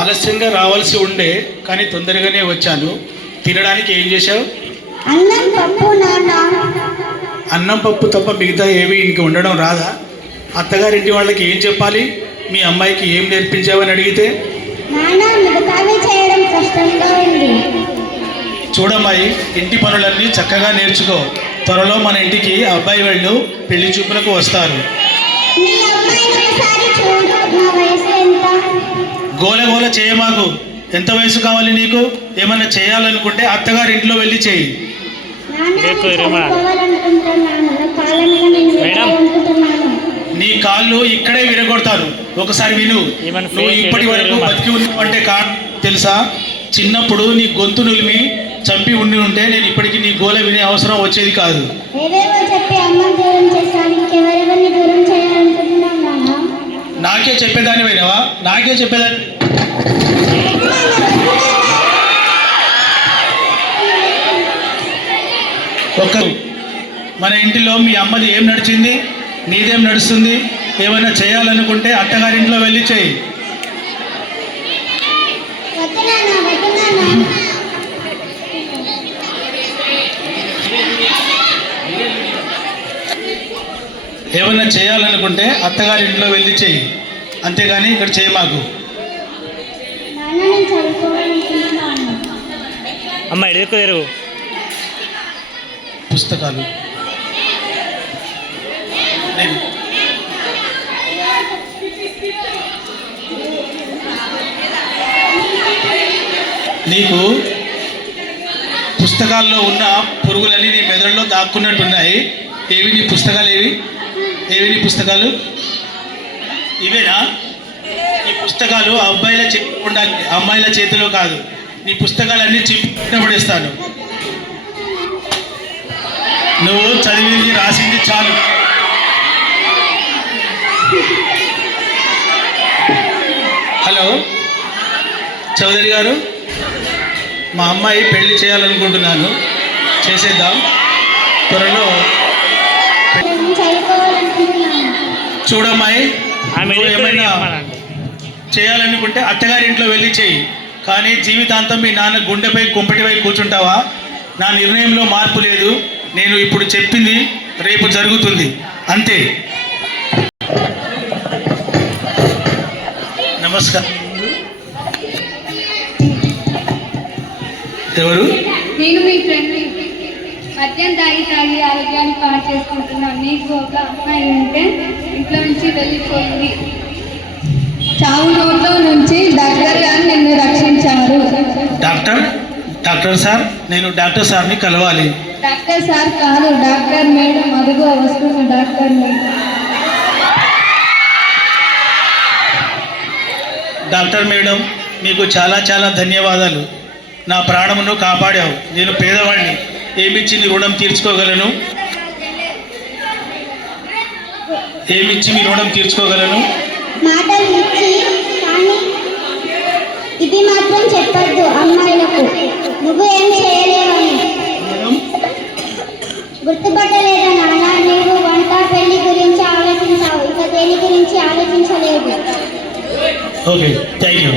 ఆలస్యంగా రావాల్సి ఉండే కానీ తొందరగానే వచ్చాను. తినడానికి ఏం చేశావు? అన్నం పప్పు నాన్న. అన్నం పప్పు తప్ప మిగతా ఏవి ఇంక ఉండడం రాదా? అత్తగారింటి వాళ్ళకి ఏం చెప్పాలి? మీ అమ్మాయికి ఏం నేర్పించావని అడిగితే? నాన్న మిగతావి చేయడం కష్టంగా ఉంది. చూడమ్మాయి, ఇంటి పనులన్నీ చక్కగా నేర్చుకో. త్వరలో మన ఇంటికి అబ్బాయి వాళ్ళు పెళ్లి చూపులకు వస్తారు. గోల చేయమాకు. ఎంత వయసు కావాలి నీకు? ఏమన్నా చేయాలనుకుంటే అత్తగారింట్లో వెళ్ళి చేయి. నీ కాళ్ళు ఇక్కడే విరగొడతారు. ఒకసారి విను. నువ్వు ఇప్పటి వరకు బతికి ఉన్నావంటే తెలుసా? చిన్నప్పుడు నీ గొంతు నులిమి చంపి ఉంటే నేను ఇప్పటికీ నీ గోల వినే అవసరం వచ్చేది కాదు. నాకే చెప్పేదాన్ని పోయినావా? నాకే చెప్పేదాన్ని. మన ఇంటిలో మీ అమ్మది ఏం నడిచింది, నీదేం నడుస్తుంది? ఏమైనా చేయాలనుకుంటే అత్తగారింట్లో వెళ్ళి చేయి. ఏమైనా చేయాలనుకుంటే అత్తగారింట్లో వెళ్ళి చేయి, అంతేగాని ఇక్కడ చేయి మాకు. అమ్మ ఎదురు పుస్తకాలు నీకు పుస్తకాల్లో ఉన్న పురుగులన్నీ నీ మెదడులో దాక్కున్నట్టున్నాయి. ఏవి నీ పుస్తకాలు? ఏవి నీ పుస్తకాలు? ఇవేనా? ఈ పుస్తకాలు అబ్బాయిల చేతిలో ఉండాలి, అమ్మాయిల చేతిలో కాదు. నీ పుస్తకాలన్నీ పడేస్తాను. నువ్వు చదివింది రాసింది చాలు. హలో చౌదరి గారు, మా అమ్మాయి పెళ్లి చేయాలనుకుంటున్నాను. చేసేద్దాం త్వరలో. చూడమ్మాయి, ఏమైనా చేయాలనుకుంటే అత్తగారింట్లో వెళ్ళి చేయి, కానీ జీవితాంతం మీ నాన్న గుండెపై కుంపటిపై కూర్చుంటావా? నా నిర్ణయంలో మార్పు లేదు. నేను ఇప్పుడు చెప్పింది రేపు జరుగుతుంది, అంతే. నమస్కారం. ఎవరు? నేను మీ ఫ్రెండ్. మద్యం తాగి ఆరోగ్యాన్ని పాడు చేసుకుంటున్నాను. నీకు ఒక అమ్మాయి ఉంటే ఇంట్లో నుంచి వెళ్ళిపోయింది. చావు నోట్లో నుంచి డాక్టర్ గారు నిన్ను రక్షించారు. డాక్టర్ సార్, నేను డాక్టర్ సార్ని కలవాలి. డాక్టర్ సార్ కాదు, డాక్టర్ మేడం. అదుగో వస్తున్న డాక్టర్ మేడం. డాక్టర్ మేడం, మీకు చాలా చాలా ధన్యవాదాలు. నా ప్రాణమును కాపాడావు. నేను పేదవాడిని, ఏమిచ్చి నీ రుణం తీర్చుకోగలను? ఏమిచ్చి మీ రుణం తీర్చుకోగలను? ఇది మాత్రం చెప్పద్దు అమ్మాయిలకు. నువ్వు ఏం చేయలేవని. గుర్తుపట్టలేదా నాన్న? నీవు వంట పెళ్లి గురించి ఆలోచించావు, ఇంకా దేని గురించి ఆలోచించలేదు. Okay, thank you.